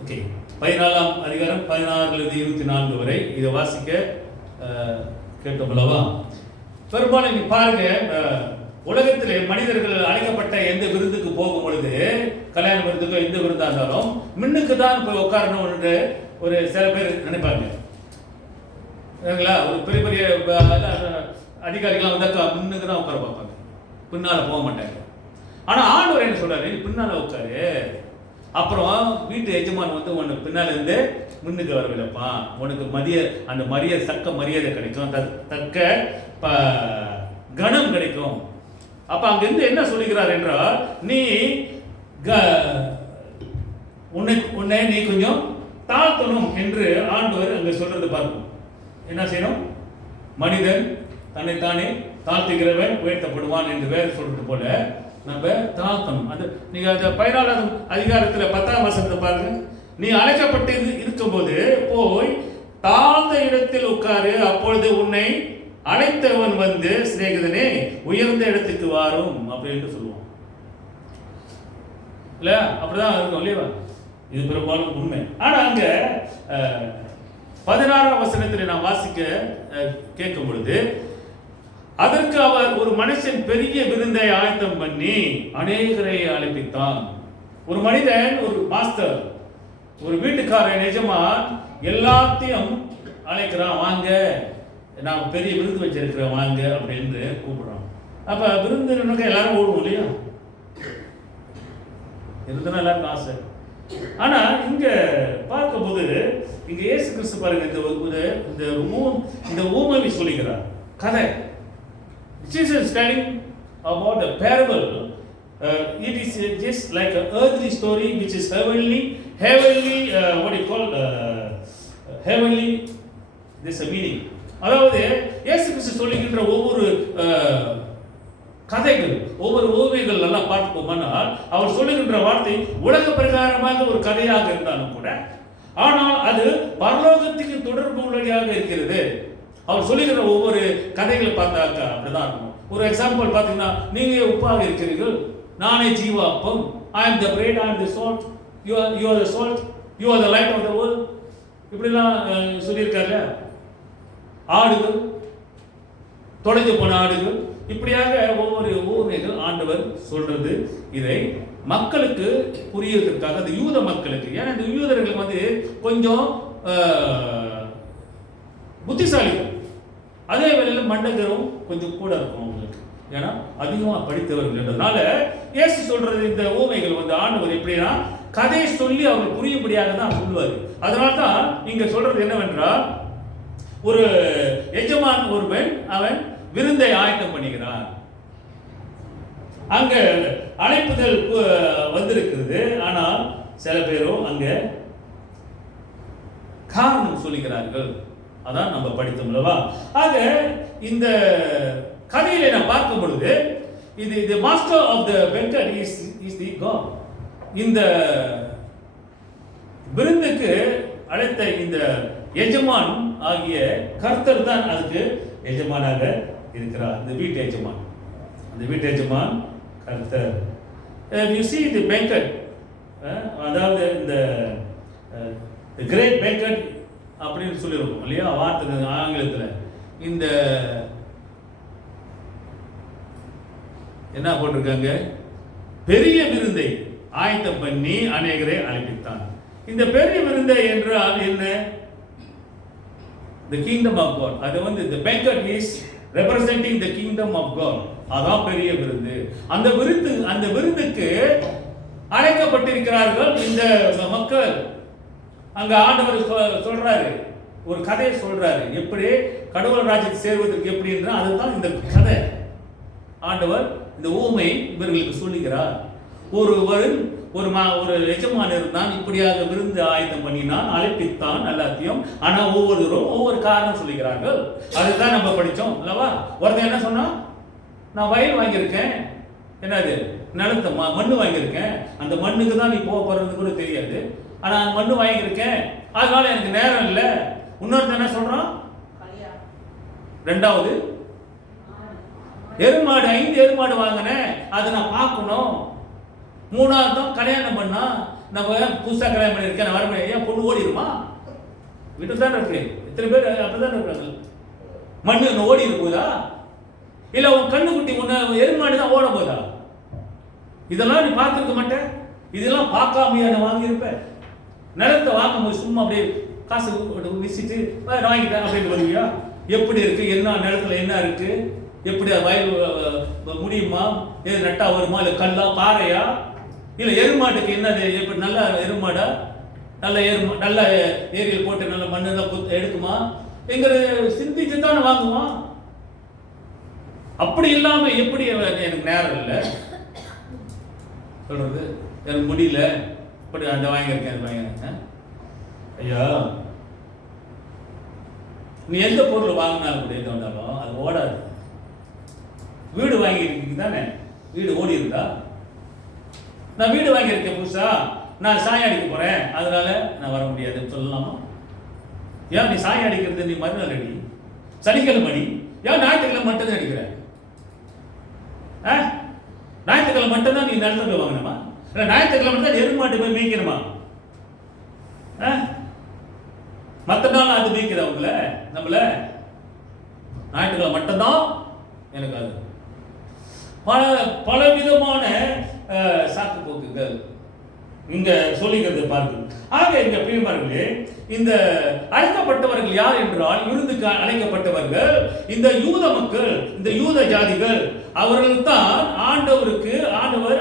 Okay, 14ஆம் அதிகாரம் 16லிருந்து 24 வரை இதை வாசிக்க கேட்டோம் அல்லவா? பெரும்பாலும் நீ பாருங்க, உலகத்திலே மனிதர்கள் அழைக்கப்பட்ட எந்த விருந்துக்கு போகும் பொழுது, கல்யாண விருந்துக்கோ எந்த விருந்தா இருந்தாலும் மின்னுக்கு தான் போய் உட்காரணும் என்று ஒரு சில பேர் நினைப்பாங்க. ஒரு பெரிய பெரிய அதிகாரிகள்லாம் வந்தாக்கா முன்னுக்கு தான் உட்கார பார்ப்பாங்க, பின்னால போக மாட்டாங்க. ஆனா ஆண்டவர் என்ன சொல்றாரு, நீ பின்னால உட்காரு, அப்புறம் வீட்டு எஜமான் வந்து உனக்கு பின்னால இருந்து முன்னுக்கு வர விடப்பான், உனக்கு அந்த மரியாதை தக்க மரியாதை கிடைக்கும், தக்க கணம் கிடைக்கும். அப்ப அங்கிருந்து என்ன சொல்லுகிறார் என்றால், நீ உன்னை நீ கொஞ்சம் தாழ்த்தணும் என்று ஆண்டவர் அங்க சொல்றது பார்க்கும். என்ன செய்யணும்? மனிதன் தன்னைத்தானே தாழ்த்துகிறவன் உயர்த்தப்படுவான் என்று வேறு சொல்றது போல நம்ம தாழ்த்தணும். அது நீங்க அந்த 14ஆம் அதிகாரத்தில் 10ஆம் வசனத்தை பாருங்க. நீ அழைக்கப்பட்டு இருக்கும்போது போய் தாழ்ந்த இடத்தில் உட்காரு, அப்பொழுது உன்னை அழைத்தவன் வந்து சிநேகிதனே உயர்ந்த இடத்துக்கு வாரும் அப்படின்னு சொல்லுவான். இல்ல அப்படிதான் இருக்கும் இல்லையா? இது பெரும்பாலும் உண்மை. ஆனா அங்க 16ஆம் வசனத்தில் நான் வாசிக்க கேட்கும் பொழுது, அதற்கு அவர் ஒரு மனுஷன் பெரிய விருந்தை ஆயத்தம் பண்ணி அநேகரை அழைப்பித்தான். ஒரு மனிதன், ஒரு மாஸ்டர், ஒரு வீட்டுக்காரன், எஜமான் எல்லாத்தையும் அழைக்கிறான், வாங்க நான் பெரிய விருந்து வச்சிருக்கிறேன் வாங்க அப்படின்னு கூப்பிடுறான். அப்ப விருந்து எல்லாரும் ஓடுவோம் இல்லையா? இருந்தனா எல்லாருக்கும் ஆசை. ஆனா இங்க பார்க்கும்போது இங்க இயேசு கிறிஸ்து பாருங்க, இந்த ஊமையை சொல்லுகிறார் கதை. Jesus is telling about the parable. It is just like an earthly story which is heavenly, what do you call, heavenly, this a meaning. அதாவது இயேசு கிறிஸ்து சொல்லுகின்ற ஒவ்வொரு கதைகள், ஒவ்வொரு ஓவியங்கள் எல்லாம் பார்ப்போமானால் அவர் சொல்லுகின்ற வார்த்தை உலக பிரகாரமாக ஒரு கதையாக இருந்தாலும் கூட, ஆனால் அது பரலோகத்துக்கு தொடர்பு உள்ளதாக இருக்கிறது. அவர் சொல்லுகிற ஒவ்வொரு கதைகளை பார்த்தாக்கா அப்படிதான் இருக்கும். ஒரு எக்ஸாம்பிள் பார்த்தீங்கன்னா, நீங்க உப்பாக இருக்கிறீர்கள், நானே ஜீவ அப்பம், I am the bread, I am the salt, you are the salt, you are the light of the world, இப்படிலாம் சொல்லியிருக்காரு. ஆடுகள், தொலைந்து போன ஆடுகள், இப்படியாக ஒவ்வொரு ஊமைகள் ஆண்டவர் சொல்றது. இதை மக்களுக்கு புரியறதுக்காக, அந்த யூத மக்களுக்கு, ஏன்னா இந்த யூதர்களுக்கு வந்து கொஞ்சம் புத்திசாலிகள், அதே வேளையில் மண்டகரும் கொஞ்சம் கூட இருக்கும் அவங்களுக்கு, ஏன்னா அதிகமாக படித்தவர்கள் என்றதுனால இயேசு சொல்றது இந்த ஊமைகள் வந்து ஆண்டவர் எப்படின்னா கதையை சொல்லி அவர்கள் புரியும்படியாக தான் சொல்லுவார். அதனால தான் இங்க சொல்றது என்னவென்றால், ஒரு எஜமான் ஒருவன் அவன் விருந்தை ஆயத்தம் பண்ணுகிறான். அங்க அழைப்புதல் வந்திருக்கிறது, ஆனால் சில பேரும் அங்க காரணம் சொல்லுகிறார்கள். அதான் நம்ம படித்தோம் அல்லவா? ஆக இந்த கதையில நான் பார்க்கும் பொழுது, இது master of the banquet is the god. இந்த விருந்துக்கு அழைத்த இந்த எஜமான் ஆகிய கர்த்தர் தான் அதுக்கு எஜமானாக இருக்கிறார். இந்த வீட்டு எஜமான், அந்த வீட்டு எஜமான் கர்த்தர். You see the banquet, அதாவது இந்த கிரேட் பேங்கட் அப்படின்னு சொல்லியிருக்கோம் இல்லையா வார்த்தை ஆங்கிலத்தில். இந்த என்ன போட்டிருக்காங்க, பெரிய விருந்தை ஆயத்தம் பண்ணி அநேகரை அழைப்பித்தான். இந்த பெரிய விருந்தை என்றால் என்ன? The kingdom of God. அது வந்து the banquet is representing the kingdom of God. அதான் பெரிய விருந்து. அந்த விருந்துக்கு அழைக்கப்பட்டிருக்கிறார்கள் இந்த மக்கள். அங்க ஆண்டவர் சொல்றாரு, ஒரு கதையை சொல்றாரு, எப்படி கடவுள் ராஜ்யத்தை சேர்வதற்கு எப்படின்னா அதுதான் இந்த கதை. ஆண்டவர் இந்த ஊமை இவர்களுக்கு சொல்லுகிறார். ஒரு எஜமான் இருந்தான், இப்படியாக விருந்து ஆயத்தம் பண்ணினான், அழைப்பித்தான் எல்லாத்தையும். ஆனா ஒவ்வொருவரும் ஒவ்வொரு காரணம் சொல்லுகிறார்கள். அதுதான் நம்ம படிச்சோம் அல்லவா? ஒருத்தன் என்ன சொன்னா, நான் வயல் வாங்கியிருக்கேன், என்னது நிலத்தை மண்ணு வாங்கியிருக்கேன், அந்த மண்ணுக்கு தான் நீ போக போறது கூட தெரியாது, ஆனா அந்த மண்ணு வாங்கியிருக்கேன், அதனால எனக்கு நேரம் இல்லை. இன்னொருத்தன் என்ன சொல்றான், ரெண்டாவது எருமாடு 5 எருமாடு வாங்கினேன், அதை நான் பார்க்கணும், மூணாவது தான் கல்யாணம் பண்ணா, நம்ம புதுசாக கல்யாணம் பண்ணியிருக்கேன் நான் வர ஏன் பொண்ணு ஓடிடுமா? வீட்டில் தானே இருக்கு. எத்தனை பேர் அப்படிதான் இருக்காங்க. மண்ணு ஓடி இருக்குதா? இல்லை உன் கண்ணுக்குட்டி ஒன்று எருமாடி தான் ஓட போதா? இதெல்லாம் நீ பார்த்துருக்க மாட்டேன். இதெல்லாம் பார்க்காமையா நான் வாங்கியிருப்பேன். நிலத்தை வாங்கும்போது சும்மா அப்படியே காசு விசிட்டு வாங்கிட்டேன் அப்படின்னு வருவியா? எப்படி இருக்கு, என்ன நிலத்துல என்ன இருக்கு, எப்படி வயல் முடியுமா, எது நட்டா வருமா, இல்லை கல்லா பாறையா, இல்லை எருமாட்டுக்கு என்னது, எப்படி நல்ல எருமாடா, நல்ல நல்ல ஏரியில் போட்டு நல்ல மண்ணு தான் எடுக்குமா என்கிற சிந்திச்சு தானே வாங்குவான். அப்படி இல்லாம எப்படி எனக்கு நேரம் இல்லை சொல்றது, எனக்கு முடியல, இப்படி அந்த வாங்கியிருக்கேன் வாங்கியிருக்கேன். ஐயா, நீ எந்த பொருள் வாங்கினாலும் கூட எது வந்தாலும் அது ஓடாது. வீடு வாங்கியிருக்கீங்க தானே, வீடு ஓடி இருந்தா, நான் வீடு வாங்கியிருக்கேன் புதுசா, நான் சாயம் அடிக்க போறேன் அதனால நான் வர முடியாதுன்னு சொல்லலாமா? ஏன் நீ சாயம் அடிக்கிறது, நீ மறுநாள் அடி, சனிக்கிழமை அடி, ஏன் ஞாயிற்றுக்கிழமை மட்டும்தான் அடிக்கிற? ஞாயிற்றுக்கிழமை மட்டும்தான் நீ நிலத்துல வாங்கணுமா? இல்லை ஞாயிற்றுக்கிழமை தான் எருமாட்டு போய் மேய்க்கணுமா? மற்ற நாள் அது மேய்க்குதா உங்களை நம்மள? ஞாயிற்றுக்கிழமை மட்டும்தான் எனக்கு அது. பல விதமான சாக்கு போக்குகள் இங்க சொல்லிக்கிறது பாருங்க. ஆக இங்க பிரியமானவர்களே, இந்த அழைக்கப்பட்டவர்கள் யார் என்றால், விருந்துக்கு அழைக்கப்பட்டவர்கள் இந்த யூத மக்கள், இந்த யூத ஜாதிகள். அவர்கள் தான் ஆண்டவர்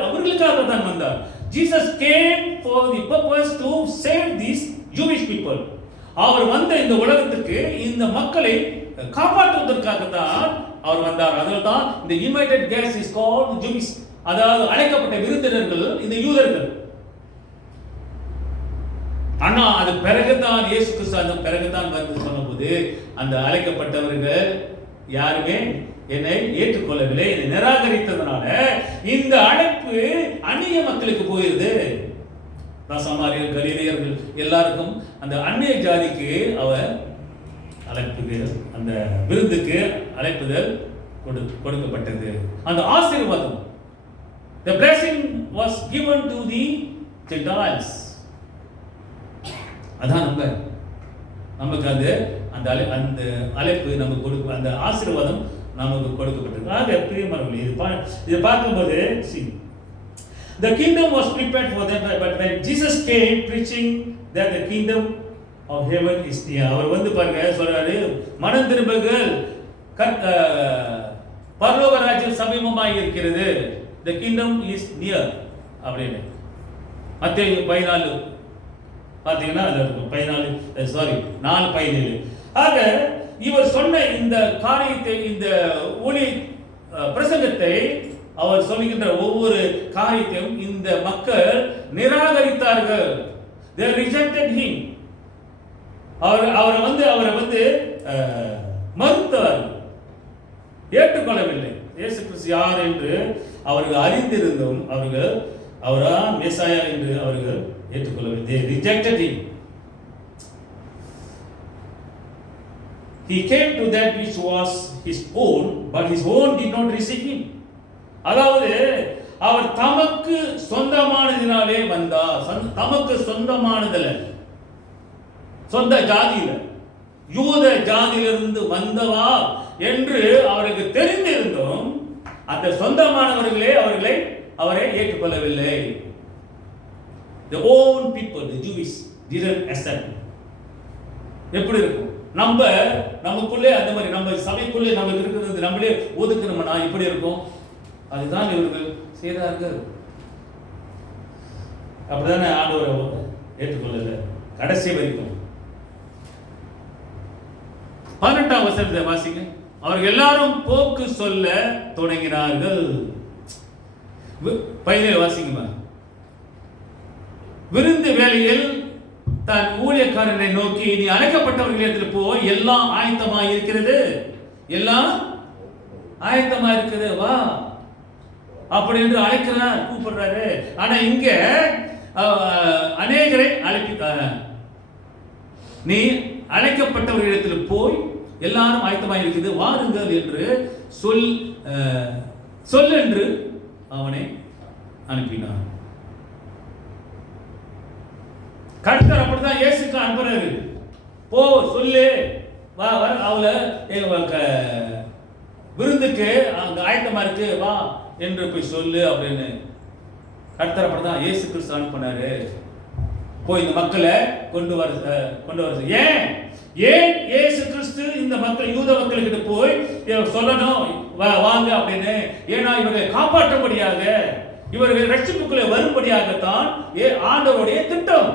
அவர்களுக்காக தான் வந்தார். Jesus came for the purpose to save these Jewish people. அவர் வந்த இந்த உலகத்துக்கு இந்த மக்களை காப்பாற்றுவதற்காக தான் அவர் வந்தார். அதில் தான் இந்த invited guests is called Jews. அதாவது அழைக்கப்பட்ட விருந்தினர்கள் இந்த யூதர்கள். ஆனா அது பிறகுதான் இயேசு கிறிஸ்து அந்த பிறகுதான் வந்து சொன்னபோது அந்த அழைக்கப்பட்டவர்கள் யாருமே என்னை ஏற்றுக்கொள்ளவில்லை, என்னை நிராகரித்ததனால இந்த அழைப்பு அந்நிய மக்களுக்கு போயிருது. சமாரியர்கள், கலீலியர்கள் எல்லாருக்கும் அந்த அந்நிய ஜாதிக்கு அவர் அழைப்புகள், அந்த விருந்துக்கு அழைப்புதல் கொடுக்கப்பட்டது. அந்த ஆசீர்வாதம், the blessing was given to the Gentiles. அதான் நமக்கு அந்த அந்த அழைப்பு நமக்கு கொடுக்க, அந்த ஆசீர்வாதம் நமக்கு கொடுக்கப்பட்டது. ஆக பிரியமானவர்களே, இதை பார்க்கும்போது the kingdom was prepared for them, but when Jesus came preaching that the kingdom of heaven is near. அவர் வந்து பாருங்க சொல்றாரு, மனம் திரும்புங்கள், பரலோக ராஜ்யம் சமீபமாய் இருக்கிறது. the kingdom is near அப்படின்னு மத்தேயு 14 பாத்தீங்கன்னா அது 4:17. ஆக இவர் சொன்ன இந்த காரியத்தை, இந்த ஊழிய பிரசங்கத்தை, அவர் சொல்லுகின்ற ஒவ்வொரு காரியத்தையும் இந்த மக்கள் நிராகரித்தார்கள். they rejected him. அவரை வந்து மறுத்தார், ஏற்றுக்கொள்ளவில்லை. இயேசு கிறிஸ்து யார் என்று அவர்கள் அறிந்திருந்தும் அவரா மேசாயா என்று அவர்கள் ஏற்றுக்கொள்ளவில்லை. they rejected him. he came to that which was his own, but his own did not receive him. அதாவது அவர் தமக்கு சொந்தமானதினாலே வந்தார். தமக்கு சொந்தமானதில்லை, சொந்த ஜாதியில, யூத ஜாதியிலிருந்து வந்தவா என்று அவருக்கு தெரிந்திருந்தும் அந்த சொந்தமானவர்களே அவரை ஏற்றுக்கொள்ளவில்லை. the own people, the Jews didn't accept. எப்படி இருக்கும்? நமக்குள்ளே அந்த மாதிரி, நம்ம சபைக்குள்ளே நமக்கு இருக்கிறது நம்மளே ஒதுக்கணும்னா இப்படி இருக்கும். அதுதான் இவர்கள் செய்தார்கள். அப்படிதானே ஆண்டவரை ஏற்றுக்கொள்ளல கடைசி வரைக்கும். 18ஆம் வசனத்தை வாசிங்க. அவர்கள் எல்லாரும் போக்கு சொல்ல தொடங்கினார்கள். 17 வாசிங்கம்மா. விருந்து வேளையில் தன் ஊழியக்காரனை நோக்கி, நீ அழைக்கப்பட்டவர்களிடத்தில் போய், எல்லாம் ஆயத்தமா இருக்கிறது, எல்லாம் ஆயத்தமா இருக்குது, வா அப்படி என்று அழைக்கிறார், கூப்பிடுறாரு. ஆனா இங்க அநேகரை நீ அழைக்கப்பட்டவர்களிடத்தில் போய் எல்லாரும் ஆயத்தமாக இருக்குது, வாருங்கள் என்று சொல் என்று அவனை அனுப்பினார். கர்த்தர் அப்படிதான் இயேசுக்கு அனுப்புறாரு. போ சொல்லு, வா வர அவளை விருந்துக்கு அங்க ஆயத்தமா இருக்கு வா என்று போய் சொல்லு அப்படின்னு கர்த்தர் அப்படிதான் இயேசு கிறிஸ்து அனுப்பினாரு. போய் இந்த மக்களை கொண்டு வர. ஏன் இயேசு கிறிஸ்து இந்த மக்கள் யூத மக்கள்கிட்ட போய் சொல்லணும் வாங்க அப்படின்னு? ஏன்னா இவர்களை காப்பாற்றும்படியாக, இவர்கள் ரட்சிப்புக்குள்ளே வரும்படியாகத்தான் ஆண்டவருடைய திட்டம்.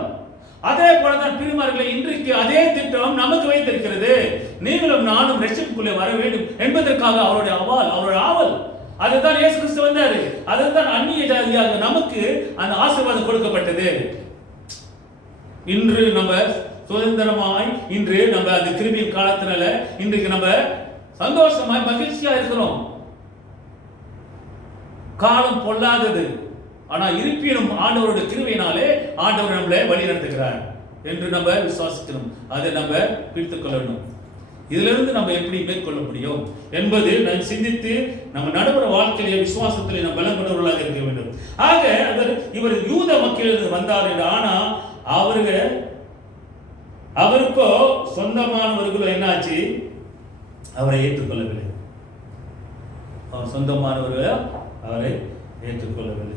அதே போலதான் பிரிமார்களை இன்றைக்கு அதே திட்டம் நமக்கு வைத்திருக்கிறது. நீங்களும் நானும் ரட்சிப்புக்குள்ளே வர வேண்டும் என்பதற்காக அவருடைய ஆவல். அதுதான் இயேசு கிறிஸ்து வந்தாரு. அதுதான் அந்நிய ஜாதியாக நமக்கு அந்த ஆசீர்வாதம் கொடுக்கப்பட்டது. இன்று நம்ம சுதந்திரமாய், இன்று நம்ம அந்த கிருமியின் காலத்தினால இன்றைக்கு நம்ம சந்தோஷமாய் மகிழ்ச்சியா இருக்கிறோம். காலம் பொல்லாதது, ஆனா இருப்பினும் ஆண்டவருடைய கிருபையினாலே ஆண்டவர் நம்மளை வழி நடத்துகிறார் என்று நம்ம விசுவாசிக்கணும். அதை நம்ம பிடித்துக் கொள்ளணும். இதிலிருந்து நம்ம எப்படி மேற்கொள்ள முடியும் என்பது நாம் சிந்தித்து நம்ம நடைமுறை வாழ்க்கையிலே விசுவாசத்திலே நம்ம பலம் கொண்டவர்களாக இருக்க வேண்டும். ஆக இவர் யூத மக்களிலிருந்து வந்தார் என்று, ஆனா அவருக்கோ சொந்தமானவர்களோ என்னாச்சு? அவரை ஏற்றுக்கொள்ளவில்லை. அவர் சொந்தமானவர்களோ அவரை ஏற்றுக்கொள்ளவில்லை.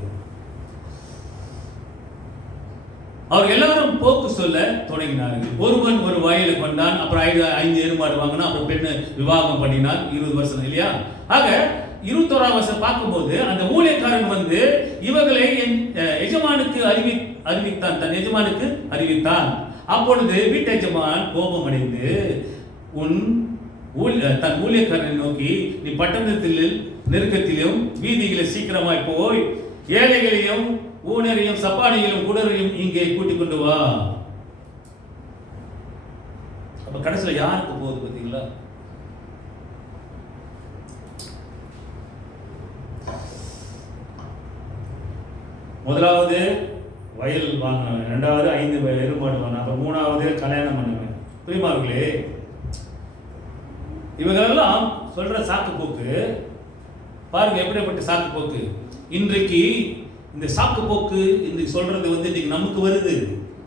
அவர் எல்லாரும் போக்கு சொல்ல தொடங்கினார்கள். ஒருவன் ஒரு வயலுக்கு வந்தான், அப்புறம் 5 எருமாடு வாங்கினா, அப்புறம் பெண்ணு விவாகம் பண்ணினான். 20 வருஷம் இல்லையா? ஆக 21ஆம் வருஷம் பார்க்கும்போது அந்த ஊழியக்காரன் வந்து இவர்களை என் எஜமானுக்கு அறிவித்தான், தன் எஜமானுக்கு அறிவித்தான். அப்பொழுது வீட்டு எஜமான் கோபம் அடைந்து தன் ஊழியக்காரனை நோக்கி, நீ பட்டணத்தில் நெருக்கத்திலும் வீதிகளில் சீக்கிரமாய் போய் ஏழைகளையும் ஊனரையும் சப்பானிகளையும் குடரையும் இங்கே கூட்டிக் கொண்டு வா. அப்ப கடைசியில் யாருக்கு போகுது பார்த்தீங்களா? முதலாவது வயல் வாங்கினவன், 2வது 5 எருமாடு வாங்கின, அப்புறம் 3வது கல்யாணம் பண்ணுவேன். பிரியமானவர்களே, இவங்களெல்லாம் சொல்ற சாக்கு போக்கு பாருங்க, எப்படிப்பட்ட சாக்கு போக்கு. இன்றைக்கு இந்த சாக்கு போக்கு இன்னைக்கு சொல்றது வந்து இன்னைக்கு நமக்கு வருது.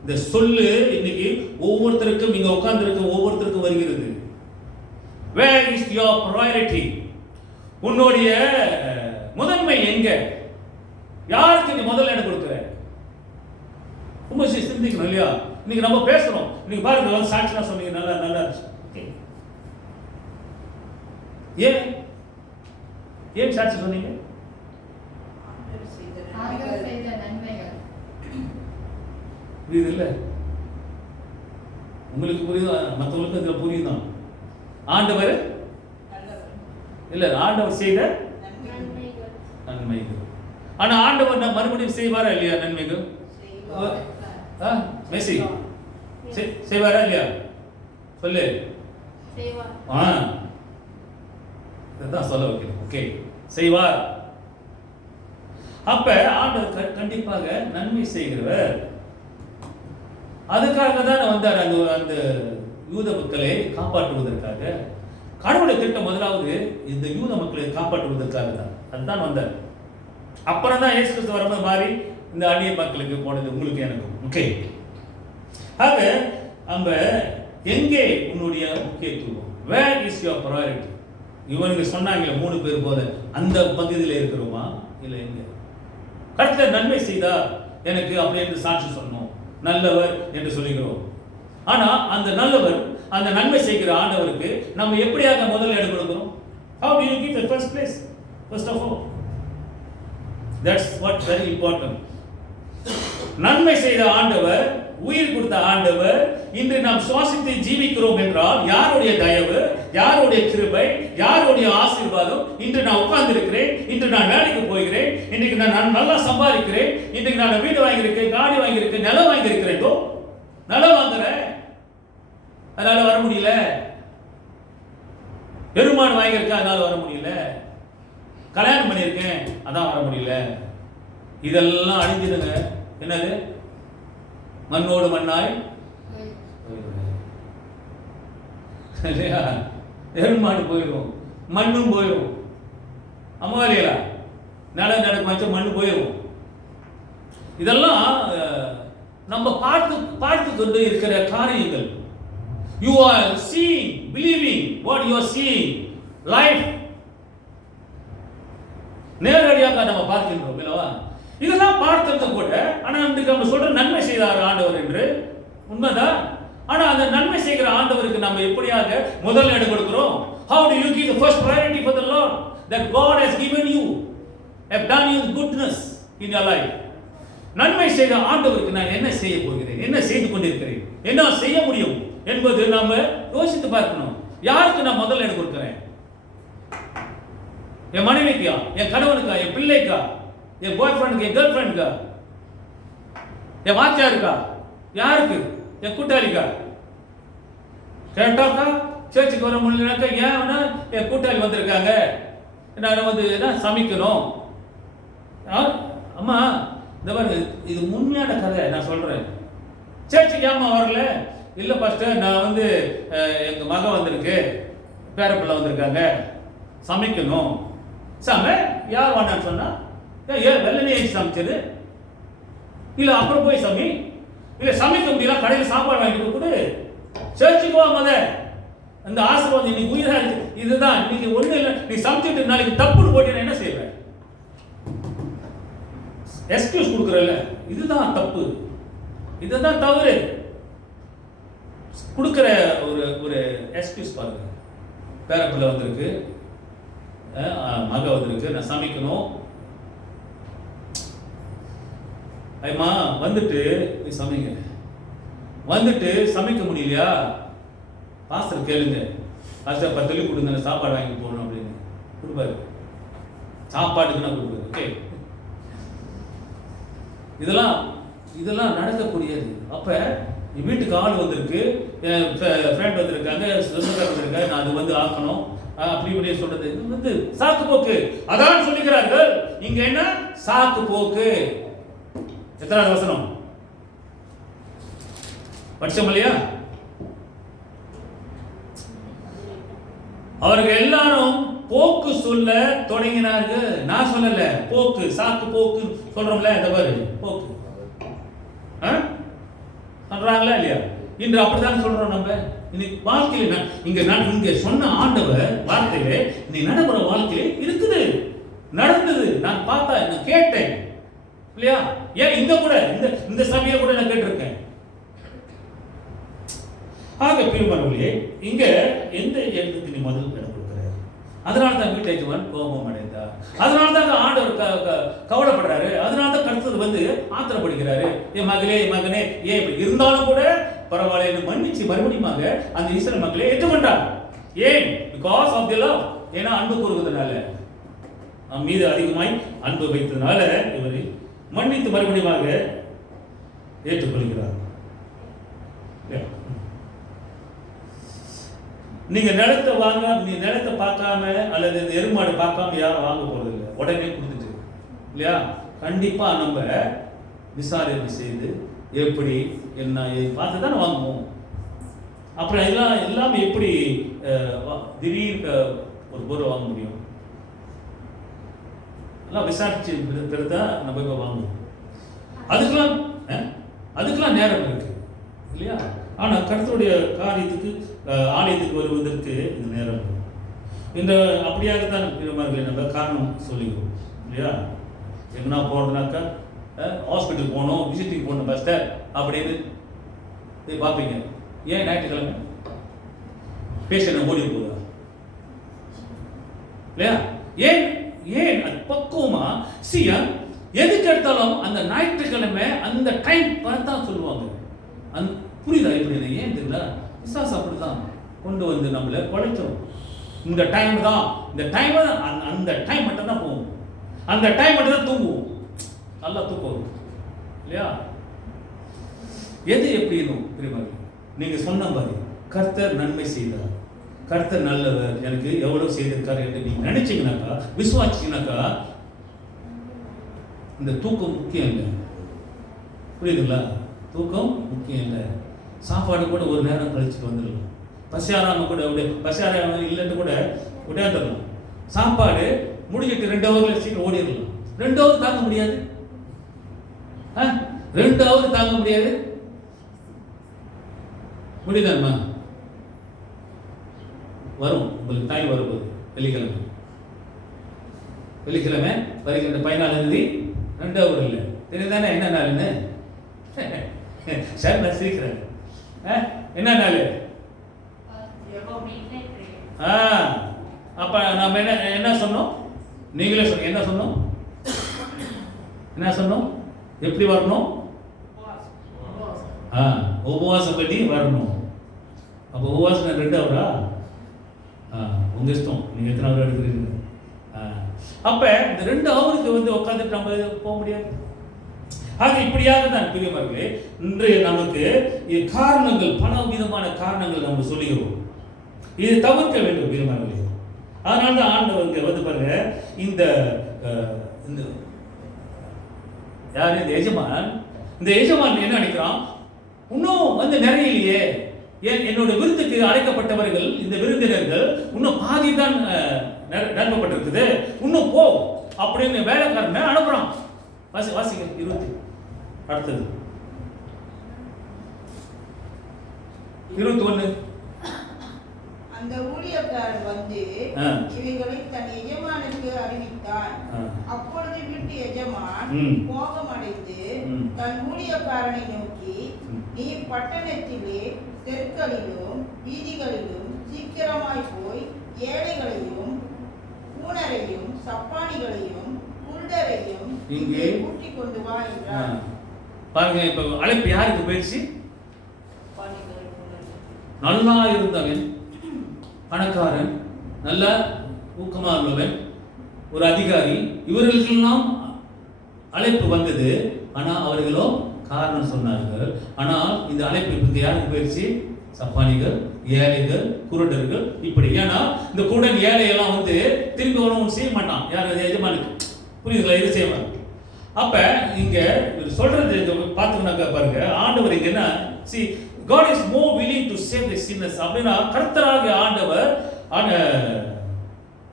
இந்த சொல்லு இன்னைக்கு ஒவ்வொருத்தருக்கும், இங்க உட்கார்ந்திருக்க ஒவ்வொருத்தருக்கும் வருகிறது. Where is your priority? உன்னுடைய முதன்மை எங்க? யாருக்கு நீ முதல்ல இடம் கொடுக்குற? ரொம்ப சிந்திக்கணும் இல்லையா? இன்னைக்கு நம்ம பேசுறோம். இன்னைக்கு பாருங்க, சாட்சிலாம் சொன்னீங்க, நல்லா நல்லா ஏன் சாட்சி சொன்னீங்க? புரியுது இல்ல? உங்களுக்கு புரியுதா? மற்றவங்களுக்கு இதுல புரியுதான். ஆண்டவர் இல்ல, ஆண்டவர் செய்த நன்மைகள். ஆனா ஆண்டவர் மறுபடியும் செய்வாரா இல்லையா நன்மைகள்? மெஸ்ஸி செய்வாரா இல்லையா? சொல்லு. இதான் சொல்ல வைக்கணும். ஓகே, செய்வார். அப்ப ஆண்டவர் கண்டிப்பாக நன்மை செய்கிறவர். அதுக்காக தான் வந்தார், அந்த யூத மக்களை காப்பாற்றுவதற்காக. கடவுளுடைய திட்டம் முதலாவது இந்த யூத மக்களை காப்பாற்றுவதற்காக தான், அதுதான் வந்தார். அப்புறம் தான் இயேசு கிறிஸ்து வரும்போது மாறி இந்த அந்நிய மக்களுக்கு போனது, உங்களுக்கு எனக்கும். ஓகே, ஆக நம்ம எங்கே உன்னுடைய முக்கியத்துவம்? Where is your priority? இவனுக்கு சொன்னாங்க 3 பேர் போல, அந்த பகுதியில் இருக்கிறோமா? இல்லை, எங்க கர்த்தர் நன்மை செய்தார் எனக்கு அப்படி என்று சாட்சி சொன்னோம், நல்லவர் என்று சொல்லுகிறோம். ஆனா அந்த நல்லவர், அந்த நன்மை செய்கிற ஆண்டவருக்கு நம்ம எப்படியாக முதல்ல இடம் கொடுக்கிறோம்? How do you give the first place? First of all, that's what very important. நன்மை செய்த ஆண்டவர், உயிர் கொடுத்த ஆண்டவர், இன்று நாம் சுவாசித்து ஜீவிக்கிறோம் என்றால் யாருடைய தயவு, யாருடைய கிருபை, யாருடைய ஆசீர்வாதம்? இன்று நான் உட்கார்ந்து இருக்கிறேன், இன்று நான் வேலைக்கு போகிறேன், இன்னைக்கு நான் நல்லா சம்பாதிக்கிறேன், இன்றைக்கு நான் வீடு வாங்கியிருக்கேன், காடி வாங்கியிருக்கேன், நிலம் வாங்கியிருக்கிறேன். நிலம் வாங்குறேன், அதனால வர முடியல. பெருமான் வாங்கியிருக்கேன், அதனால வர முடியல. கல்யாணம் பண்ணியிருக்கேன், அதான் வர முடியல. இதெல்லாம் அழிஞ்சிடுங்க. என்னது? மண்ணோடு மண்ணாய் இல்லையா? பெருமாடு போயிடும், மண்ணும் போயிடும். அம்மாவிலையா நிலம் நடக்கும் வச்ச மண்ணு போயிடும். இதெல்லாம் நம்ம பார்த்து கொண்டு இருக்கிற காரியங்கள். You are seeing, believing what you are seeing. Life நேரடியாக நம்ம பார்க்கின்றோம் இல்லவா? இதெல்லாம் பார்த்தது கூட, ஆனா இன்றைக்கு நம்ம சொல்ற நன்மை செய்தார் ஆண்டவர் என்று உண்மைதான். ஆனா அந்த நன்மை செய்கிற ஆண்டவருக்கு நம்ம எப்படியாக முதல் இடம் கொடுக்கிறோம்? How do you give the first priority for the Lord that God has given you, have done you goodness in your life? நன்மை செய்த ஆண்டவருக்கு நான் என்ன செய்ய போகிறேன், என்ன செய்து கொண்டிருக்கிறேன், என்ன செய்ய முடியும் என்பது நாம யோசித்து பார்க்கணும். யாருக்கு நான் முதல் இடம் கொடுக்கிறேன்? என் மனைவிக்கா, என் கணவனுக்கா, என் பிள்ளைக்கா, என் பாய் ஃப்ரெண்டுக்கு, என் கேர்ள் ஃப்ரெண்டுக்கா, என் வாத்தியாருக்கா, யாருக்கு? என் கூட்டாளிக்கா? கேட்டாக்கா சர்ச்சுக்கு வர முடியலனாக்கா ஏன்னா என் கூட்டாளி வந்திருக்காங்க, நான் வந்து என்ன சமைக்கணும். அம்மா இந்த பாருங்க, இது உண்மையான கதை நான் சொல்றேன். சர்ச்சுக்கு ஏமா வரல? இல்லை பாஸ்டர், நான் வந்து எங்கள் மகன் வந்திருக்கு, பேரப்பிள்ளை வந்திருக்காங்க, சமைக்கணும். யார் வேண்டான்னு சொன்னா? ஏன் வெள்ளனே சமைச்சது? இல்லை அப்புறம் போய் சமை. இல்லை சமைக்க முடியல, கடையில் சாப்பாடு வாங்கிட்டு கொடு. சர்ச்சுக்கு வா மத, அந்த ஆசீர்வாதம் இன்னைக்கு உயிராக இருக்கு. இதுதான் இன்னைக்கு ஒன்றும் இல்லை. நீ சமைச்சிட்டு நாளைக்கு தப்புன்னு போட்டீங்கன்னா என்ன செய்வேன்? எக்ஸ்கியூஸ் கொடுக்குறல்ல, இதுதான் தப்பு, இதுதான் தவறு. கொடுக்குற ஒரு எக்ஸ்கியூஸ் பாருங்க. பேரப்பிள்ளை வந்திருக்கு, மக வந்திருக்கு, நான் சமைக்கணும். ஐமா வந்துட்டு நீ சமைங்க. வந்துட்டு சமைக்க முடியலையா? பாஸ்டர் கேளுங்க, பாஸ்டர் 10 வெள்ளி கொடுங்க, சாப்பாடு வாங்கி போகணும் அப்படின்னு கொடுப்பாரு. சாப்பாட்டுக்கு நான் கொடுப்பாரு. ஓகே, இதெல்லாம் நடக்கக்கூடியது. அப்ப வீட்டுக்கு ஆள் வந்திருக்கு, ஃப்ரெண்ட் வந்திருக்காங்க, சொந்தக்காரர் வந்திருக்காங்க, நான் அது வந்து ஆக்கணும் அப்படி இப்படி சொல்றது இது வந்து சாக்கு போக்கு. அதான் சொல்லுகிறார்கள் இங்க என்ன சாக்கு போக்கு. எத்தனாவது வசனம் படிச்சோம் இல்லையா? அவர்கள் எல்லாரும் போக்கு சொல்ல தொடங்கினார்கள். நான் சொல்லல, போக்கு, சாக்கு போக்கு சொல்றோம்ல, இந்த பாரு போக்கு சொல்றாங்களா இல்லையா? இன்று அப்படித்தான் சொல்றோம் நம்ம. இன்னைக்கு வாழ்க்கையில இங்க சொன்ன ஆண்டவர் வார்த்தையிலே நீ நடைமுறை வாழ்க்கையிலே இருக்குது, நடந்தது. நான் பார்த்தா, நான் கேட்டேன் இல்லையா? ஏன் இந்த சபையில கூட நான் கேட்டிருக்கேன். ஆக பிரிவுகளே, இங்க எந்த இடத்துக்கு நீ முதல் இடம் கொடுக்கிறார்? அதனால தான் வீட்டை கோபம் அடைந்தார். அதனால தான் ஆண்டவர் கவலைப்படுறாரு. அதனால தான் கருத்து வந்து ஆத்திரப்படுகிறாரு. என் மகளே, என் மகனே, ஏன் இப்படி இருந்தாலும் கூட பரவாயில்ல என்று மன்னிச்சு மறுபடியும் அந்த இஸ்ரவேல் மக்களை ஏற்றுக்கொண்டார். ஏன்? Because of the love. ஏன்னா அன்பு கூறுவதனால, நம் மீது அதிகமாய் அன்பு வைத்ததுனால இவரை மன்னித்து மறுபடியும் ஏற்றுக்கொள்கிறார். நீங்க நிலத்தை நீ நிலத்தை பார்க்காம அல்லது எருமாடு பார்க்காம யாரும் வாங்க போறது இல்லை. உடனே கொடுத்துட்டு இல்லையா? கண்டிப்பா நம்ம விசாரணை செய்து எப்படி என்ன பார்த்து தானே வாங்குவோம். அப்புறம் எல்லாமே எப்படி திடீர்னு ஒரு பொருள் வாங்க முடியும்? எல்லாம் விசாரிச்சு பிறகுதான் நம்ம இப்போ வாங்குவோம். அதுக்கெல்லாம் நேரம் இருக்கு இல்லையா? ஆனால் கர்த்தருடைய காரியத்துக்கு ஆலயத்துக்கு வருவதற்கு இந்த நேரம் இந்த அப்படியாகத்தான் நம்ம காரணம் சொல்லிக்கிறோம் இல்லையா? எங்கன்னா போகிறதுனாக்கா ஹாஸ்பிட்டல் போகணும், விசிட்டிங் போகணும் பாஸ்டர் அப்படின்னு பார்ப்பீங்க. ஏன் ஞாயிற்றுக்கிழமை பேஷண்ட் ஓடி போகுதா இல்லையா? ஏன் அது பக்குவமா எதுக்கு எடுத்தாலும் அந்த ஞாயிற்றுக்கிழமை அந்த டைம் பார்த்தா சொல்லுவாங்க. புரியுதா? எப்படி ஏன் தெரியல? விசாசு அப்படிதான் கொண்டு வந்து நம்மள குழைச்சிடும். இந்த டைம் தான், இந்த டைம் அந்த டைம் மட்டும் தான் போகும், அந்த டைம் மட்டும் தான் தூங்குவோம். நல்லா தூக்கம் இல்லையா? எது எப்படின்னு தெரியுமா? நீங்க சொன்ன மாதிரி கர்த்தர் நன்மை செய்தார், கர்த்தர் நல்லவர், எனக்கு எவ்வளவு செய்திருக்காரு என்று நீங்க நினைச்சீங்கன்னாக்கா, விசுவாசிச்சீங்கன்னாக்கா, இந்த தூக்கம் முக்கியம் இல்லை. புரியுதுங்களா? தூக்கம் முக்கியம் இல்லை. சாப்பாடு கூட ஒரு நேரம் கழிச்சுட்டு வந்துடலாம். பசியாராம கூட பசியாராம இல்லைன்னு கூட விடையாந்துடலாம். சாப்பாடு முடிஞ்சிட்டு 2 ஹவர்ல சீக்கிரம் ஓடிடலாம். 2 ஹவர் தாங்க முடியாது. 2 hour தாங்க முடியாது, முடியுதாம்மா? வரும், உங்களுக்கு டைம் வரும்போது வெள்ளிக்கிழமை வருகின்ற 14 2 hour இல்லை, தெரியுதானே என்ன நாள்னு? சார் நான் சீக்கிரம் என்ன நாள்? அப்ப நாம என்ன சொன்னோம்? நீங்களே சொன்னீங்க, என்ன சொன்னோம்? எப்படி வரணும்? உபவாசம் பண்ணி வரணும். அப்ப உபவாசம் 2 hour உங்க இஷ்டம், நீங்க எத்தனை hour எடுக்கிறீங்க. அப்ப இந்த 2 hour வந்து உட்காந்துட்டு நம்ம போக முடியாது. ஆக இப்படியாக தான் பிரியமார்களே, இன்று நமக்கு காரணங்கள், பல விதமான காரணங்கள் நம்ம சொல்லுகிறோம். இதை தவிர்க்க வேண்டும் பிரியமார்களே. அதனால தான் ஆண்டவர் வந்து பாருங்க, இந்த யாரு இந்த எஜமான் என்ன நினைக்கிறான்? இன்னும் வந்து நிறைய இல்லையே, என்னோட விருந்துக்கு அழைக்கப்பட்டவர்கள், இந்த விருந்தினர்கள் இன்னும் பாதி தான் நிரப்பப்பட்டிருக்குது, இன்னும் போ அப்படின்னு வேலைக்காரனை அனுப்புறான். வாசிங்க 20. அடுத்தது 21. அந்த ஊழியக்காரன் வந்து இவைகளை தன் எஜமானுக்கு அறிவித்தான். அப்பொழுது வீட்டு எஜமான் கோபமடைந்து தன் ஊழியக்காரனை நோக்கி, நீ பட்டணத்திலே தெருக்களிலும் வீதிகளிலும் சீக்கிரமாய் போய் ஏழைகளையும் கூனரையும் சப்பானிகளையும் குருடரையும் இங்கே கூட்டிக் கொண்டு வா என்றார். பாருங்க, இப்ப அழைப்பு யாருக்கு போயிடுச்சு? நல்லா இருந்தவன், பணக்காரன், நல்ல ஊக்கமா உள்ளவன், ஒரு அதிகாரி, இவர்களுக்கெல்லாம் அழைப்பு வந்தது. ஆனா அவர்களோ காரணம் சொன்னார்கள். ஆனால் இந்த அழைப்பு யாருக்கு போயிடுச்சு? சப்பானிகள், ஏழைகள், குருடர்கள், இப்படி. ஏன்னா இந்த குருடன் ஏழையெல்லாம் வந்து திரும்பி ஒன்றும் செய்ய மாட்டான், யார் எஜமானுக்கு, புரியுதுங்களா? இது செய்வாங்க. அப்ப இங்க சொல்றது பாத்தீங்கன்னாக்கா பாருங்க, ஆண்டவர் இங்க என்ன, see God is more willing to save the sinners. அப்படின்னா கர்த்தராகிய ஆண்டவர்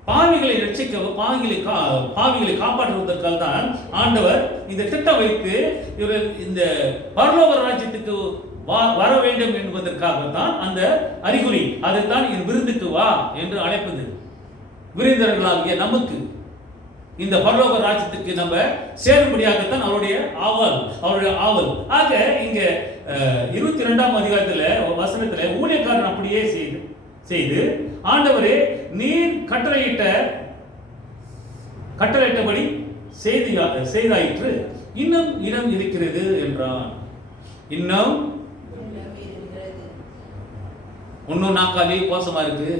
பாவிகளை ரட்சிக்க, பாவிகளை காப்பாற்றுவதற்காக தான் ஆண்டவர் இந்த திட்டம் வைத்து இவர் இந்த பரலோக ராஜ்யத்துக்கு வர வேண்டும் என்பதற்காக தான் அந்த அறிகுறி. அதைத்தான் என் விருந்துக்கு வா என்று அழைப்பது. விருந்தினர்களாகிய நமக்கு இந்த பரலோக ராஜ்யத்துக்கு நம்ம சேரும்படியாகத்தான் அவருடைய ஆவல். ஆக இங்க 22ஆம் அதிகாரத்துல வசனத்துல ஊழியக்காரன் அப்படியே செய்து ஆண்டவரே நீர் கட்டளையிட்டபடி செய்தாயிற்று, இன்னும் இடம் இருக்கிறது என்றான். இன்னும் நாக்காளி கோசமா இருக்கு,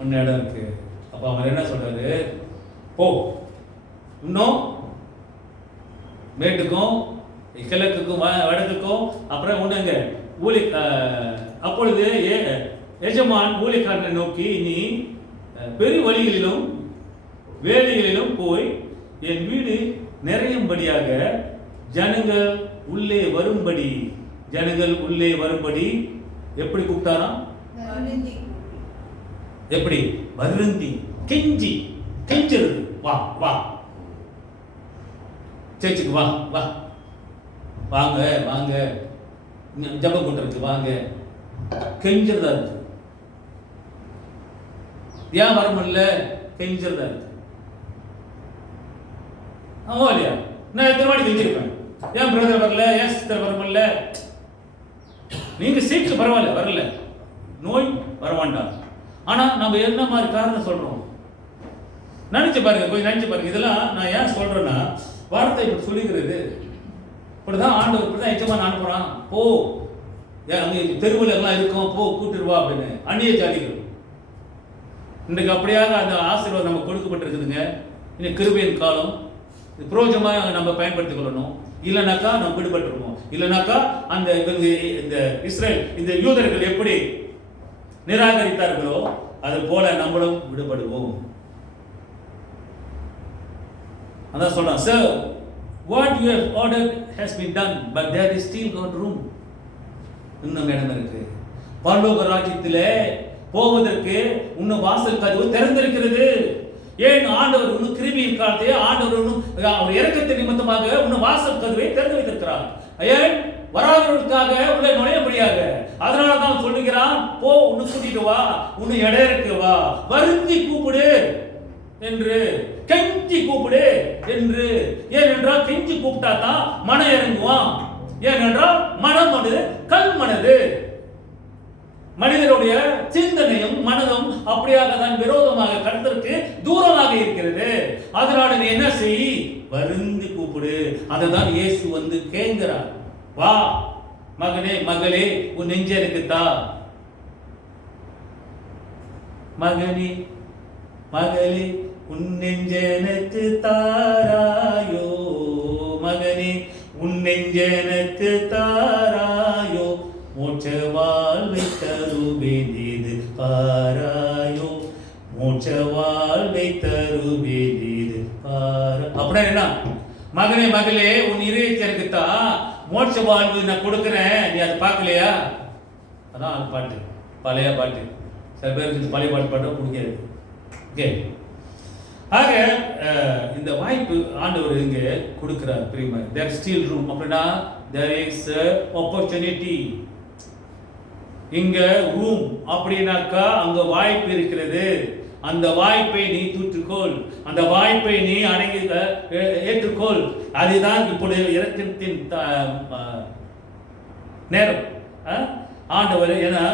ஒன்னு இடம் இருக்கு. அப்ப அவர் என்ன சொல்றாரு? போ, இன்னும் மேட்டுக்கும் கிழக்குக்கும் வடக்குக்கும் அப்புறம் ஒண்ணுங்க அப்பொழுது எஜமான் ஊழியக்காரனை நோக்கி, நீ பெரிய வழிகளிலும் வேலைகளிலும் போய் என் வீடு நிறையும்படியாக ஜனங்கள் உள்ளே வரும்படி எப்படி கூப்பிட்டாராம்? எப்படி? வருந்தி கெஞ்சுறது. வா சேர்ச்சுக்கு வாங்க ஜப கூட்டத்துக்கு வாங்க, கெஞ்சுறதா இருக்கு. ஏன் வர முடியல? கெஞ்சுறதா இருக்கு. ஆமா இல்லையா? நான் எத்தனை வாட்டி கெஞ்சிருப்பேன், ஏன் பிரதர் வரல, ஏன் சிஸ்டர் வர முடியல? நீங்க சீட்டு பரவாயில்ல, வரல, நோய் வரமாட்டான். ஆனா நம்ம என்ன மாதிரி காரணம் சொல்றோம்? நினைச்சு பாருங்க, கொஞ்சம் நினைச்சு பாருங்க. இதெல்லாம் நான் ஏன் சொல்றேன்னா, வார்த்தை இப்படி சொல்லிக்கிறது, இப்படிதான் ஆண்டவர், இப்படிதான் எச்சமான அனுப்புறான், போ அங்கே தெருவில் எல்லாம் இருக்கும், போ கூட்டுருவா அப்படின்னு. அந்நிய ஜாதிகள் இன்றைக்கு அப்படியாக அந்த ஆசீர்வாதம் நம்ம கொடுக்கப்பட்டிருக்குதுங்க. இன்னைக்கு கிருபையின் காலம், புரோஜமாக நம்ம பயன்படுத்திக் கொள்ளணும். இல்லைனாக்கா நம்ம விடுபட்டுருவோம். இல்லைனாக்கா அந்த இந்த இஸ்ரேல், இந்த யூதர்கள் எப்படி நிராகரித்தார்களோ அது போல நம்மளும் விடுபடுவோம். அதான் சொல்றான், sir, what you have ordered has been done, but there is still got room. இன்னும் இடம் இருக்கு. பரலோக ராஜ்யத்திலே போவதற்கு இன்னும் வாசல் கதவு திறந்திருக்கிறது. ஏன் ஆண்டவர் இன்னும் கிருமியின் காலத்தையே ஆண்டவர் இன்னும் அவர் இரக்கத்தின் நிமித்தமாக இன்னும் வாசல் கதவை திறந்து வைத்திருக்கிறார். ஏன்? வராதவர்களுக்காக உள்ளே நுழையும்படியாக. அதனால தான் சொல்லுகிறான், போ உன்னை கூட்டிட்டு வா, உன்னை இடையருக்கு வா, வருந்தி கூப்பிடு என்று, கெஞ்சி கூப்பிடு என்று. ஏனென்றால் கெஞ்சி கூப்பிட்டா தான் மனம் இறங்குவான். ஏனென்றால் மனமானது கல் மனது. மனிதனுடைய சிந்தனையும் மனதும் அப்படியாக தான் விரோதமாக கர்த்தருக்கு தூரமாக இருக்கிறது. அதனால நீ என்ன செய்? வருந்தி கூப்பிடு. அதுதான் இயேசு வந்து கேட்கிறார். வா மகனே மகளே, உன் நெஞ்ச எனக்கு தா. மகனே மகளே, உன் நெஞ்ச எனக்கு தாராயோ. மகனே உன் நெஞ்ச எனக்கு தாராயோ. மோட்ச வாழ்வை தருவேன் இது பாராயோ. மோட்ச வாழ்வை தருவேன் இது பாரா. அப்படின்னா என்ன? மகனே மகளே, உன் இதயத்தை எனக்கு தா, மோட்ச வாழ்வு நான் கொடுக்கிறேன், நீ அதை பார்க்கலையா? அதான் அந்த பாட்டு, பழைய பாட்டு. சில பேருக்கு பழைய பாட்டு பாட்ட பிடிக்காது. ஓகே, ஆக இந்த வாய்ப்பு ஆண்டவர் இங்கே கொடுக்கிறார். பிரியமா, தேர் ஸ்டில் ரூம். அப்படின்னா தேர் இஸ் ஆப்பர்ச்சுனிட்டி. இங்க ரூம் அப்படின்னாக்கா அங்க வாய்ப்பு இருக்கிறது. அந்த வாய்ப்பை நீ தூற்றுக்கொள், அந்த வாய்ப்பை நீ அடங்கி ஏற்றுக்கொள். அதுதான் இப்பொழுது இரக்கத்தின் நேரம். ஆண்டவர் ஏன்னா,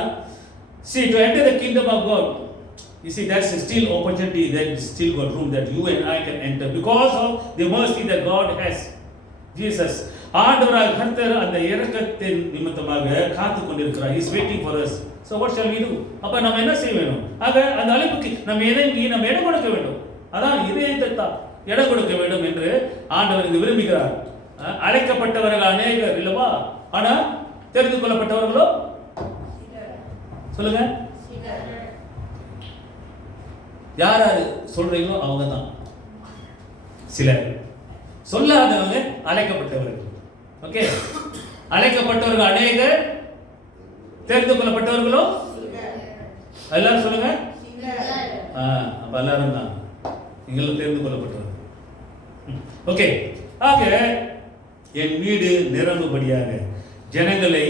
see, to enter the kingdom of God, you see, that's still opportunity, that is still got room that you and I can enter because of the mercy that God has. Jesus, ஆண்டவராக கர்த்தர் அந்த இரக்கத்தின் நிமித்தமாக காத்து கொண்டிருக்கிறார். He is waiting for us. So what shall we do? அப்ப நம்ம என்ன செய்ய வேண்டும்? ஆக அந்த அழைப்புக்கு நம்ம இடம் கொடுக்க வேண்டும். அதான் இதயத்தை இடம் கொடுக்க வேண்டும் என்று ஆண்டவர் இங்கு விரும்புகிறார். அழைக்கப்பட்டவர்கள் அநேகர் இல்லவா? ஆனா தெரிந்து கொள்ளப்பட்டவர்களோ சொல்லுங்க, யார் யாரு சொல்றீங்களோ அவங்க தான். சிலர் சொல்லாதவங்க அழைக்கப்பட்டவர்கள். ஓகே, அழைக்கப்பட்டவர்கள் அநேகர், தெரிந்து கொள்ளப்பட்டவர்களோ எல்லாரும் சொல்லுங்க. அப்ப எல்லாரும் தான் நீங்களும் தெரிந்து கொள்ளப்பட்டவர்கள். ஓகே, ஆக என் வீடு நிரம்பும்படியாக ஜனங்களை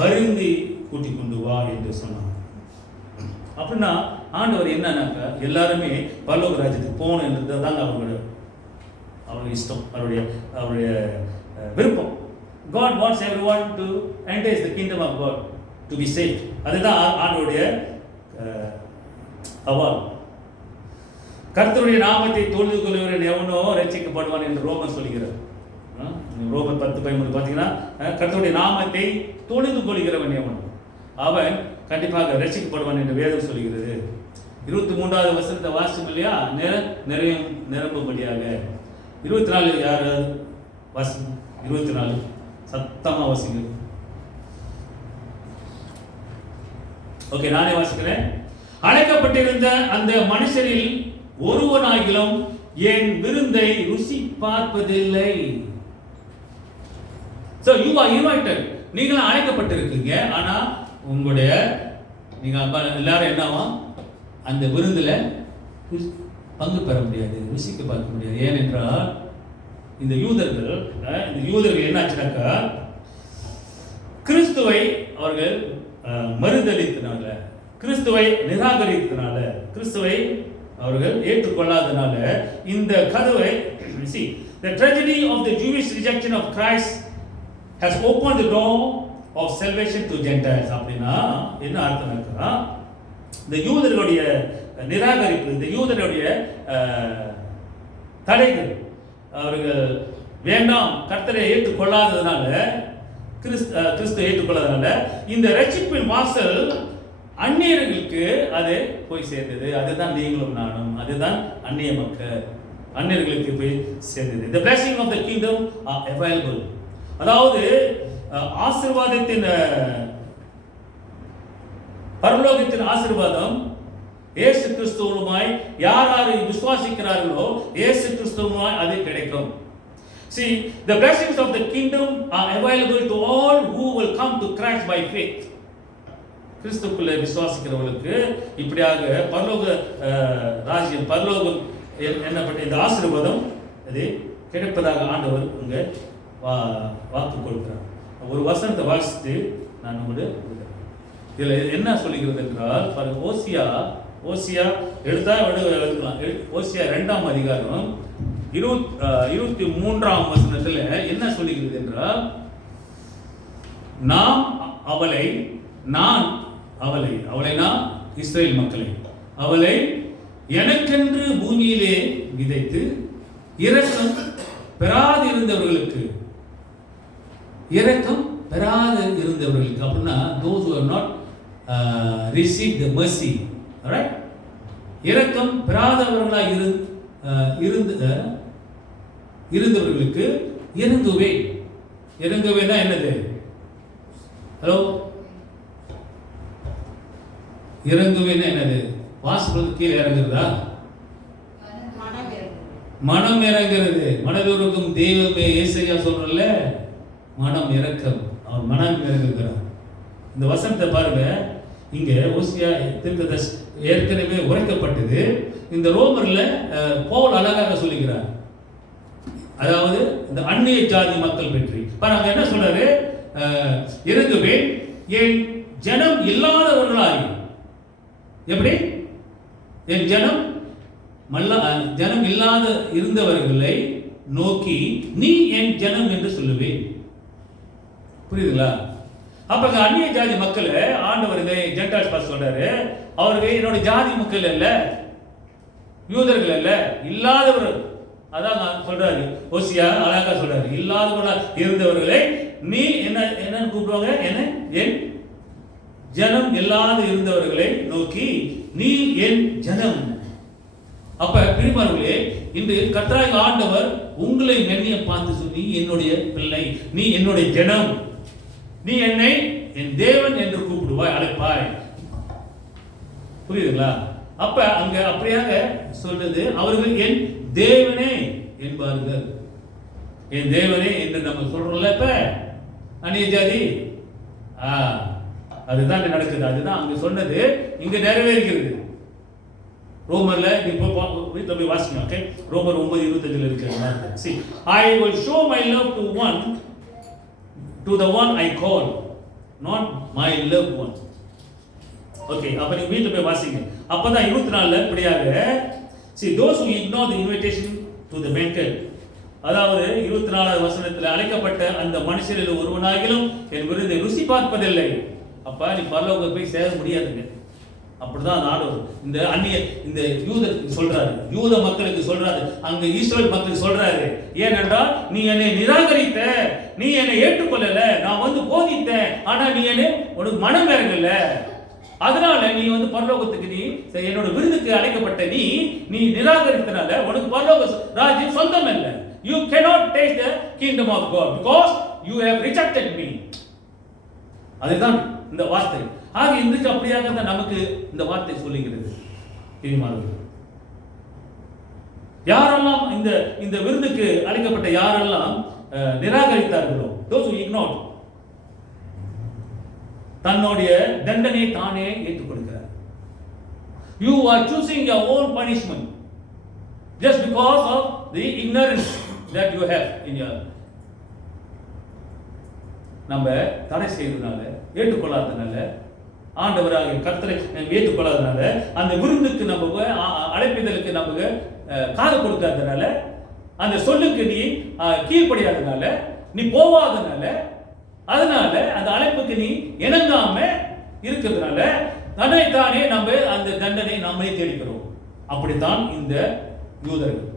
வருந்தி கூட்டிக் கொண்டு வா என்று சொன்னார். அப்படின்னா ஆண்டவர் என்னன்னாக்கா எல்லாருமே பரலோக ராஜ்யத்துக்கு போகணும் என்றது தாங்க அவருடைய இஷ்டம், அவருடைய விருப்பம். God wants everyone to enter the kingdom of God, to be saved. அதுதான் ஆண்டவருடைய அவால். கர்த்தருடைய நாமத்தை தொழுது கொள்கிறவன் எவனோ ரட்சிக்கப்படுவான் என்று ரோமன் சொல்கிறார். ரோமன் 10:13 பார்த்தீங்கன்னா, கர்த்தருடைய நாமத்தை தொழுது கொள்கிறவன் எவனோ அவன் கண்டிப்பாக ரட்சிக்கப்படுவான் என்று வேதம் சொல்கிறது. 23வது வசனத்தை வாசிக்கும் இல்லையா? நிரம்பும்படியாக. 24 யாராவது வாசிங்க. 24 சத்தமா வாசிங்க. ஓகே, நானே வாசிக்கிறேன். அழைக்கப்பட்டிருந்த அந்த மனுஷரில் ஒருவனாகிலும் என் விருந்தை ருசி பார்ப்பதில்லை. So you are invited. நீங்களும் அழைக்கப்பட்டிருக்கீங்க. ஆனா உங்களுடைய நீங்க எல்லாரும் என்னவா அந்த விருந்துல பங்கு பெற முடியாது, ருசிக்க பார்க்க முடியாது. ஏனென்றால் இந்த யூதர்கள் என்னாச்சுனாக்கா, கிறிஸ்துவை அவர்கள் மறுதளித்தனால, கிறிஸ்துவை நிராகரித்தனால, கிறிஸ்துவை அவர்கள் ஏற்றுக்கொள்ளாதனால இந்த கதவை, see, the tragedy of the Jewish rejection of Christ has opened the door of salvation to Gentiles. அப்படின்னா என்ன அர்த்தம்னா, இந்த யூதர்களுடைய நிராகரிப்பு, இந்த யூதர்களுடைய தடைகள், அவர்கள் வேண்டாம் கர்த்தரை ஏற்றுக்கொள்ளாததுனால, கிறிஸ்து ஏற்றுக்கொள்ளாததுனால இந்த ரட்சிப்பின் வாசல் அந்நியர்களுக்கு அது போய் சேர்ந்தது. அதுதான் நீங்களும் நானும், அதுதான் அந்நிய மக்கள், அந்நியர்களுக்கு போய் சேர்ந்தது. The blessing of the kingdom are available. அதாவது ஆசீர்வாதத்தின் பரலோகத்தின் ஆசீர்வாதம் இயேசு கிறிஸ்துவுமாய் யார் விசுவாசிக்கிறார்களோ இயேசு கிறிஸ்துவுமாய் அது கிடைக்கும். See, the blessings of the kingdom are available to all who will come to Christ by faith. கிறிஸ்துக்குள்ளே விசுவாசிக்கிறவர்களுக்கு இப்படியாக பரலோக ராஜ்யம், பரலோகம் என்னப்பட்ட இந்த ஆசீர்வாதம் அது கிடைப்பதாக ஆண்டவர் அங்கே வாக்கு கொடுக்கிறார். ஒரு வசனத்தை வாசித்து நான் உங்களுக்கு இதில் என்ன சொல்லுகிறது என்றால், ஓசியா எடுத்தா எடுக்கலாம். ஓசியா 2ஆம் அதிகாரம் 23ஆம் வசனத்தில் என்ன சொல்லுகிறது என்றால், அவளை இஸ்ரேல் மக்களை அவளை எனக்கென்று பூமியிலே விதைத்து இரக்கம் பெறாது இருந்தவர்களுக்கு அப்படின்னா those who have not received the mercy, alright, இரக்கம் பெறாதவர்களாய் இருந்தவர்களுக்கு இறங்குவேன்னா என்னது? ஹலோ, இறங்குவேன்னா என்னது? வாசலுக்கு கீழே இறங்குறதா? மனம் இறங்குறது. மனதுருக்கும் தெய்வமே ஏசையா சொல்றல, மனம் இறக்கம். அவன் மனம் இறங்குகிறார். இந்த வசனத்தை பாருங்க, இங்க ஓசியா தீர்க்கதரிசி ஏற்கனவே உரைக்கப்பட்டது. இந்த ரோமர்ல பவுல் அழகாக சொல்லுகிறார். அதாவது இந்த அந்நிய ஜாதி மக்கள் பற்றி பாருங்க, என்ன சொல்றாரு? இறங்குவேன் என் ஜனம் இல்லாதவர்களாய். எப்படி? என் ஜனம் இல்லாத இருந்தவர்களை நோக்கி நீ என் ஜனம் என்று சொல்லுவேன். புரியுதுங்களா? அப்ப அந்நிய ஜாதி மக்களை ஆண்டவருங்க ஜென்டால்ஸ் பாஸ் சொல்றாரு, அவர்கள் என்னோட ஜாதி மக்கள் அல்ல, யூதர்கள் அல்ல, இல்லாதவர்கள். அதான் சொல்றாரு ஓசியா அழகா சொல்றாரு, இல்லாதவர்களா இருந்தவர்களை நீ என்னன்னு கூப்பிடுவாங்க? என்ன? என் ஜனம் இல்லாத இருந்தவர்களை நோக்கி நீ என் ஜனம். அப்ப பிரிமார்களே, இன்று கர்த்தராகிய ஆண்டவர் உங்களை மென்னிய பார்த்து சொல்லி, என்னுடைய பிள்ளை, நீ என்னுடைய ஜனம், நீ என்னை என் தேவன் என்று கூப்பிடுவாய், அழைப்பாய். புரியுதுங்களா? அப்ப அங்க அப்படியாக சொல்றது, அவர்கள் என் தேவனே என்பார்கள். என் தேவனே என்று நம்ம சொல்றோம்ல. இப்ப அந்நிய ஜாதி அதுதான் நடக்குது. அதுதான் அங்க சொன்னது இங்க நிறைவேறுகிறது. ரோமர்ல இப்போ வீட்டுல போய் வாசிங்க. ஓகே, ரோமர் 9:25 இருக்கு. See, I will show my love to the one I call, not my loved one. Okay, அப்ப நீங்க வீட்டுல போய் வாசிங்க. அப்பதான் 24ல இப்படியாக see those who ignore the invitation to the mentor, அதாவது 24வது வசனத்தில் அழைக்கப்பட்ட அந்த மனுஷரில் ஒருவனாகிலும் என் விருதை ருசி பார்ப்பதில்லை. அப்ப நீ பரலோகத்துக்கு போய் சேர முடியாதுங்க. அப்படிதான் ஆண்டவர் இந்த யூதருக்கு சொல்றாரு, யூத மக்களுக்கு சொல்றாரு, அங்க இஸ்ரவேல் மக்களுக்கு சொல்றாரு. ஏனென்றால் நீ என்னை நிராகரித்த, நீ என்னை ஏற்றுக்கொள்ளல, நான் வந்து போதித்தேன், ஆனா நீ உனக்கு மனம் இறங்கல. அதனால நீ பரலோகத்துக்கு நீ என்னோட விருதுக்கு அழைக்கப்பட்ட நீ நிராகரித்தனால உனக்கு பரலோக ராஜ்யம் சொந்தம் இல்லை. You cannot taste the kingdom of God because you have rejected me. அதுதான் இந்த வார்த்தை. ஆக இன்றைக்கு அப்படியாக தான் நமக்கு இந்த வார்த்தை சொல்லுகிறது. யாரெல்லாம் இந்த விருதுக்கு அழைக்கப்பட்ட யாரெல்லாம் நிராகரித்தார்களோ, those who ignored, தன்னுடைய தண்டனை தானே ஏற்றுக்கொள்கிறார். You are choosing your own punishment just because of the ignorance that you have in your. நம்ம தடை செய்ததுனால, ஏற்றுக்கொள்ளாததுனால, ஆண்டவராகிய கர்த்தரை ஏற்றுக்கொள்ளாததுனால, அந்த விருந்துக்கு நம்ம அழைப்பிதழுக்கு நம்ம காது கொடுக்காததுனால, அந்த சொல்லுக்கு நீ கீழ்ப்படியாததுனால, நீ போவாததுனால, அதனால அந்த அழைப்புக்கு நீ இணங்காம இருக்கிறதுனால தன்னைத்தானே நம்ம அந்த தண்டனை நம்மளே தேடிக்கிறோம். அப்படித்தான் இந்த யூதர்கள்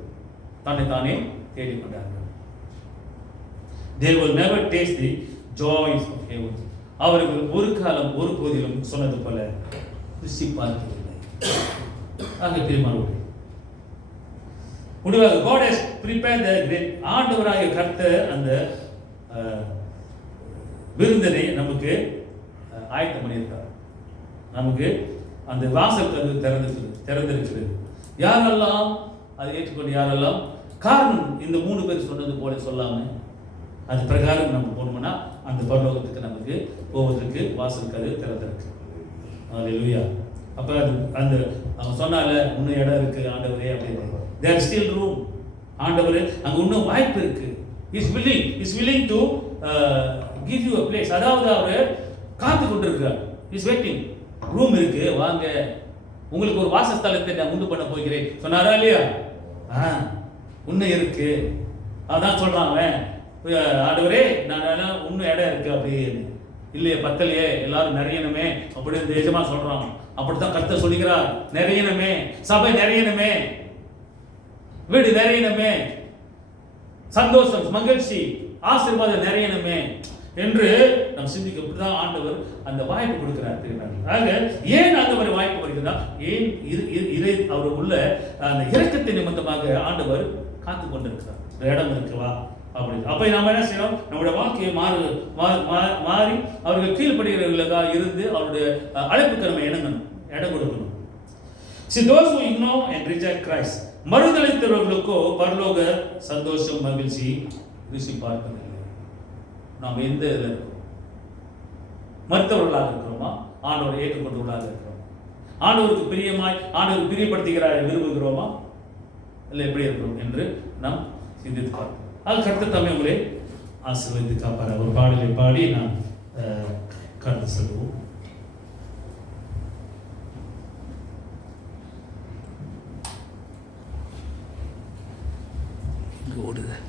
தன்னைத்தானே தேடிக்கொண்டார்கள். They will never taste the joys of heaven. அவர்கள் ஒரு காலம் ஒரு போதிலும் சொன்னது போல ருசி பார்க்கவில்லை. ஆக பெருமாளுடைய முடிவாக God has prepared the great, ஆண்டவராகிய கர்த்தர் அந்த விருந்தினை நமக்கு ஆயத்தம் பண்ணியிருக்கார். நமக்கு அந்த வாசல் கதவு திறந்திருக்கிறது. யாரெல்லாம் அதை ஏற்றுக்கொண்டு யாரெல்லாம், காரணம் இந்த 3 பேர் சொன்னது போல சொல்லாம அது பிரகாரம் நம்ம போனோம்னா அந்த பரலோகத்துக்கு நமக்கு போவதற்கு வாசல் கதவு திறந்திருக்கு. அல்லேலூயா. அப்ப அது அந்த அவன் சொன்னால இன்னும் இடம் இருக்கு ஆண்டவரே அப்படின்னு. தேர் ஸ்டில் ரூம். ஆண்டவரே அங்க இன்னும் வாய்ப்பு இருக்கு. Is willing to give you a place. அதாவது அவர் காத்து கொண்டிருக்கிறார். Is waiting. ரூம் இருக்கு, வாங்க, உங்களுக்கு ஒரு வாசஸ்தலத்தை நான் உண்டு பண்ண போகிறேன் சொன்னாரா இல்லையா? இன்னும் இருக்கு. அதான் சொல்றான் அவன், ஆண்டவரே நான் இன்னும் இடம் இருக்கு அப்படின்னு. இல்லையே பத்தலையே, எல்லாரும் நிறையணுமே அப்படின்னு எஜமா சொல்றான். அப்படித்தான் கர்த்தர் சொல்லுகிறார், நிறையணுமே, சபை நிறையணுமே, வீடு நிறையணுமே, சந்தோஷம் மகிழ்ச்சி ஆசீர்வாதம் நிறையணுமே என்று நாம் சிந்திக்க. இப்படிதான் ஆண்டவர் அந்த வாய்ப்பு கொடுக்கிறார். ஆக ஏன் ஆண்டவர் வாய்ப்பு கொடுக்கிறார்? ஏன் இறை அவர் உள்ள அந்த இரக்கத்தின் நிமித்தமாக ஆண்டவர் காத்து கொண்டிருக்கிறார். இடம் இருக்குவா அப்படின்னு. அப்ப நாம என்ன செய்யணும்? நம்முடைய வாழ்க்கையை மாறி அவர்கள் கீழ்ப்படுகிறவர்களாக இருந்து அவருடைய அழைப்புக்கு நம்ம இடம் கொடுக்கணும். See, those who ignore and reject Christ, மறுதலித்தவர்களுக்கோ பரலோக சந்தோஷம் மகிழ்ச்சி ருசி பார்ப்பதில்லை. நாம் எந்த இதில் இருக்கிறோம்? மறுத்தவர்களாக இருக்கிறோமா? ஆண்டவரை ஏற்றுக்கொண்டவர்களாக இருக்கிறோம்? ஆண்டவருக்கு பிரியமாய் ஆண்டவர் பிரியப்படுத்துகிறார் விரும்புகிறோமா? இல்லை எப்படி இருக்கிறோம் என்று நாம் சிந்தித்து பார்ப்போம். அது கருத்து தம்மை உங்களே ஆசீர்வதித்து காப்பார். ஒரு பாடலை பாடி நாம் கருத்து சொல்லுவோம்.